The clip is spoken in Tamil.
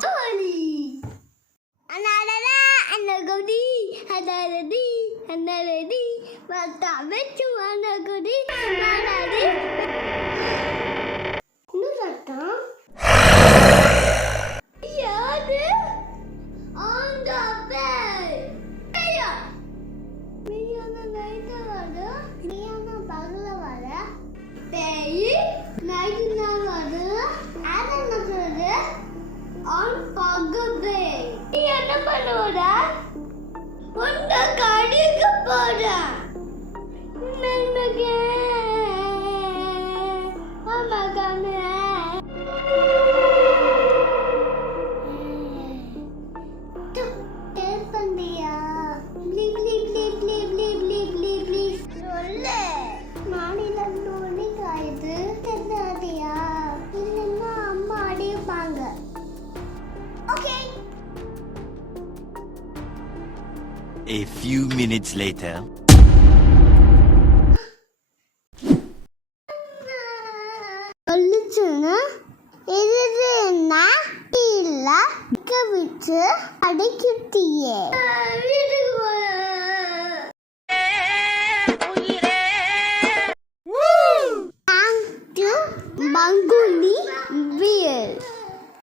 ஜோலி அனாடா அனகுடி அனாடடி அனாடடி வந்தா வெச்சு அனகுடி அனாடடி இன்னும் சத்தம் யாரு ஆன் தி வே ஐயா நீயான நைட் வர நீயான பகல வர பேய் நைட் நான் வர ஆனா சொல்றது ஆன் பகவே நீ என்ன பண்ணுவடா உன்ட கடிக்க போற நன்மகே அமகமே பந்தியா please please please please please please please சொல்லு மாடியில நோனி காயுது தெரியாதியா இல்லைன்னா அம்மா அடிப்பாங்க okay A few minutes later. சொல்லுச்சுன்னா இது என்ன இல்ல விட்டு அடைக்கிட்டியே வீட்டுக்கு போற